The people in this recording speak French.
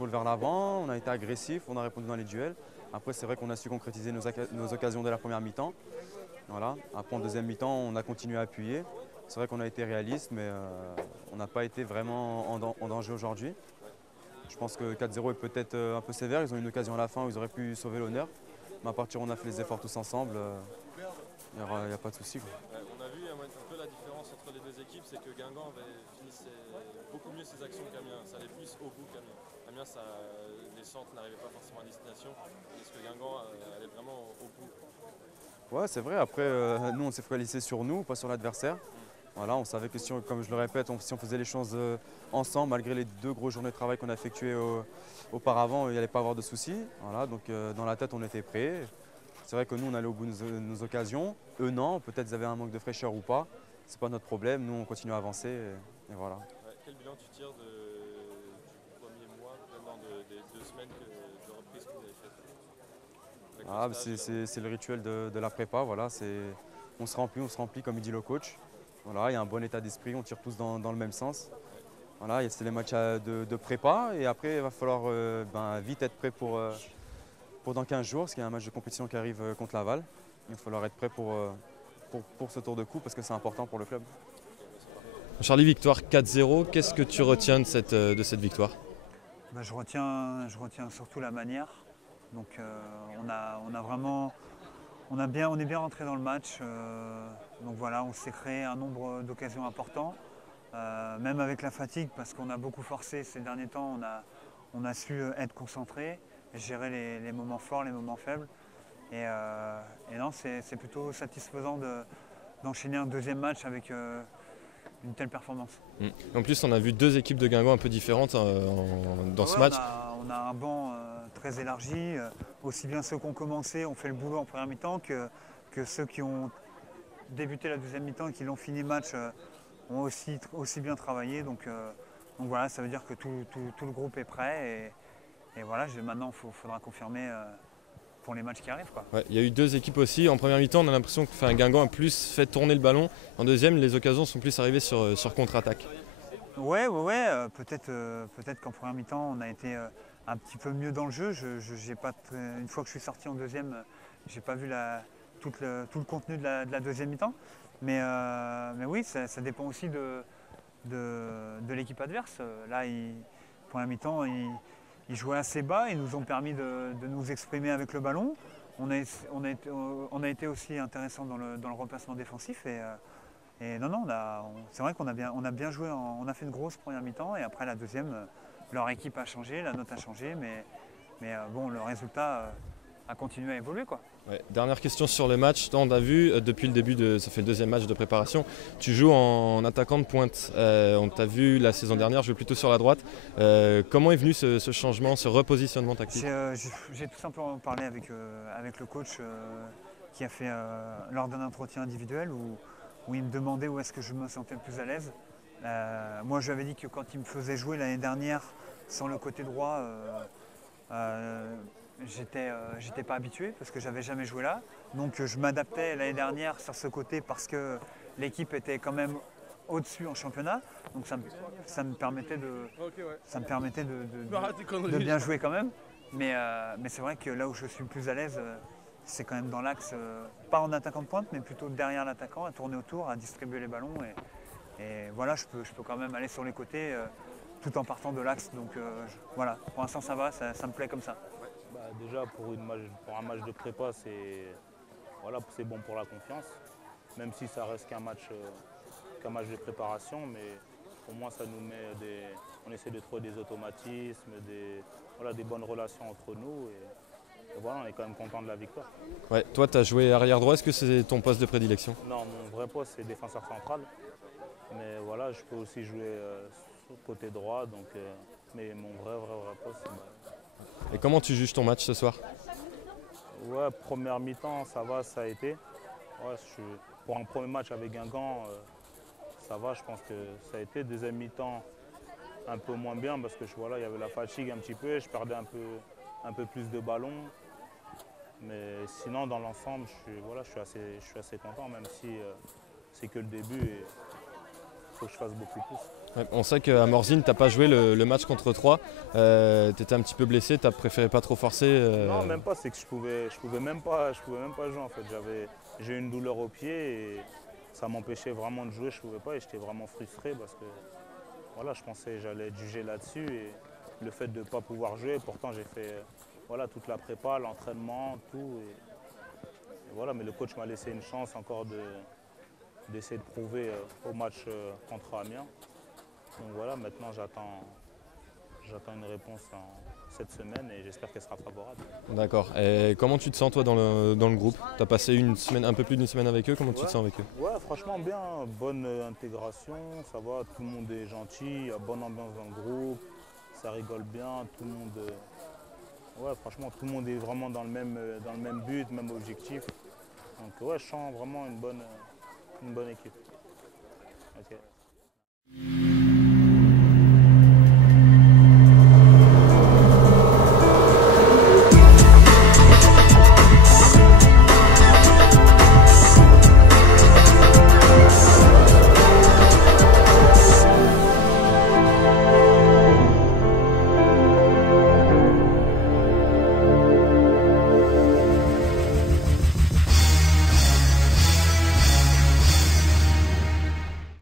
football vers l'avant, on a été agressif, on a répondu dans les duels. Après, c'est vrai qu'on a su concrétiser nos occasions dès la première mi-temps. Voilà. Après, en deuxième mi-temps, on a continué à appuyer. C'est vrai qu'on a été réaliste, mais on n'a pas été vraiment en danger aujourd'hui. Je pense que 4-0 est peut-être un peu sévère. Ils ont eu une occasion à la fin où ils auraient pu sauver l'honneur. Mais à partir où on a fait les efforts tous ensemble, il n'y a pas de souci. Ouais, on a vu un peu la différence entre les deux équipes, c'est que Guingamp finissait beaucoup mieux ses actions qu'Amiens. Ça allait plus au bout qu'Amiens. Amiens, les centres n'arrivaient pas forcément à destination, parce que Guingamp allait vraiment au bout. Ouais, c'est vrai. Après, nous, on s'est focalisé sur nous, pas sur l'adversaire. Voilà, on savait que si comme je le répète, si on faisait les choses ensemble, malgré les 2 grosses journées de travail qu'on a effectuées auparavant, il n'y allait pas avoir de soucis. Voilà, donc dans la tête, on était prêts. C'est vrai que nous, on allait au bout de nos occasions. Eux, non. Peut-être qu'ils avaient un manque de fraîcheur ou pas. Ce n'est pas notre problème. Nous, on continue à avancer et voilà. Ouais, quel bilan tu tires du premier mois, des 2 semaines de reprise que vous avez faites C'est le rituel de la prépa. Voilà, on se remplit comme il dit le coach. Voilà, il y a un bon état d'esprit, on tire tous dans le même sens. Voilà, c'est les matchs de prépa et après il va falloir vite être prêt pour dans 15 jours, parce qu'il y a un match de compétition qui arrive contre Laval. Il va falloir être prêt pour ce tour de coupe parce que c'est important pour le club. Charlie, victoire 4-0, qu'est-ce que tu retiens de cette victoire? Je retiens surtout la manière. Donc on est bien rentré dans le match. Donc voilà, on s'est créé un nombre d'occasions importants, même avec la fatigue, parce qu'on a beaucoup forcé ces derniers temps. On a su être concentré, gérer les moments forts, les moments faibles. Et non, c'est plutôt satisfaisant d'enchaîner un deuxième match avec une telle performance. En plus, on a vu 2 équipes de Guingamp un peu différentes dans ce match. On a un banc très élargi. Aussi bien ceux qui ont commencé ont fait le boulot en première mi-temps que ceux qui ont débuté la deuxième mi-temps et qui l'ont fini le match ont aussi bien travaillé. Donc voilà, ça veut dire que tout le groupe est prêt. Et voilà, maintenant, il faudra confirmer pour les matchs qui arrivent, quoi. Ouais, il y a eu 2 équipes aussi. En première mi-temps, on a l'impression que Guingamp a plus fait tourner le ballon. En deuxième, les occasions sont plus arrivées sur contre-attaque. Ouais. Peut-être qu'en première mi-temps, on a été un petit peu mieux dans le jeu. Une fois que je suis sorti en deuxième, j'ai pas vu tout le contenu de la deuxième mi-temps. Mais oui, ça dépend aussi de l'équipe adverse. Là, première mi-temps, ils jouaient assez bas. Ils nous ont permis de nous exprimer avec le ballon. On a été aussi intéressant dans le replacement défensif. Et non, c'est vrai qu'on a bien joué, on a fait une grosse première mi-temps et après la deuxième, leur équipe a changé, la note a changé, mais bon, le résultat a continué à évoluer, quoi. Ouais. Dernière question sur le match. Toi, on a vu depuis le début, ça fait le deuxième match de préparation, tu joues en attaquant de pointe. On t'a vu la saison dernière jouer plutôt sur la droite. Comment est venu ce changement, ce repositionnement tactique? J'ai tout simplement parlé avec le coach qui a fait lors d'un entretien individuel où il me demandait où est-ce que je me sentais le plus à l'aise. Moi, je lui avais dit que quand il me faisait jouer l'année dernière sans le côté droit, j'étais pas habitué parce que j'avais jamais joué là. Donc je m'adaptais l'année dernière sur ce côté parce que l'équipe était quand même au-dessus en championnat. Donc ça me permettait de bien jouer quand même. Mais c'est vrai que là où je suis le plus à l'aise, c'est quand même dans l'axe, pas en attaquant de pointe, mais plutôt derrière l'attaquant, à tourner autour, à distribuer les ballons. Et voilà, je peux quand même aller sur les côtés tout en partant de l'axe. Donc voilà, pour l'instant ça va, ça me plaît comme ça. Déjà pour un match de prépa, c'est bon pour la confiance, même si ça reste qu'un match de préparation, mais pour moi ça nous met on essaie de trouver des automatismes, des bonnes relations entre nous. Et voilà, on est quand même content de la victoire. Ouais, toi, tu as joué arrière droit, est-ce que c'est ton poste de prédilection? Non, mon vrai poste c'est défenseur central, mais voilà, je peux aussi jouer côté droit, mais mon vrai poste Et comment tu juges ton match ce soir? Ouais, première mi-temps, ça va, ça a été. Ouais, pour un premier match avec Guingamp, ça va, je pense que ça a été. Deuxième mi-temps, un peu moins bien parce que il y avait la fatigue un petit peu, je perdais un peu plus de ballons. Mais sinon, dans l'ensemble, je suis assez content, même si c'est que le début et il faut que je fasse beaucoup plus. Ouais, on sait qu'à Morzine, tu n'as pas joué le match contre 3. Tu étais un petit peu blessé, tu as préféré pas trop forcer. Non, même pas, c'est que je pouvais même pas jouer en fait. J'ai eu une douleur au pied et ça m'empêchait vraiment de jouer, je pouvais pas et j'étais vraiment frustré parce que voilà, je pensais que j'allais être jugé là-dessus et le fait de ne pas pouvoir jouer, pourtant j'ai fait voilà, toute la prépa, l'entraînement, tout. Et voilà, mais le coach m'a laissé une chance encore d'essayer de prouver au match contre Amiens. Donc voilà, maintenant j'attends une réponse cette semaine et j'espère qu'elle sera favorable. D'accord. Et comment tu te sens toi dans le groupe? Tu as passé une semaine, un peu plus d'une semaine avec eux, comment tu te sens avec eux? Ouais, franchement bien, bonne intégration, ça va, tout le monde est gentil, il y a bonne ambiance dans le groupe, ça rigole bien, tout le monde. Ouais, franchement, tout le monde est vraiment dans le même but, même objectif. Donc ouais, je sens vraiment une bonne équipe. Ok.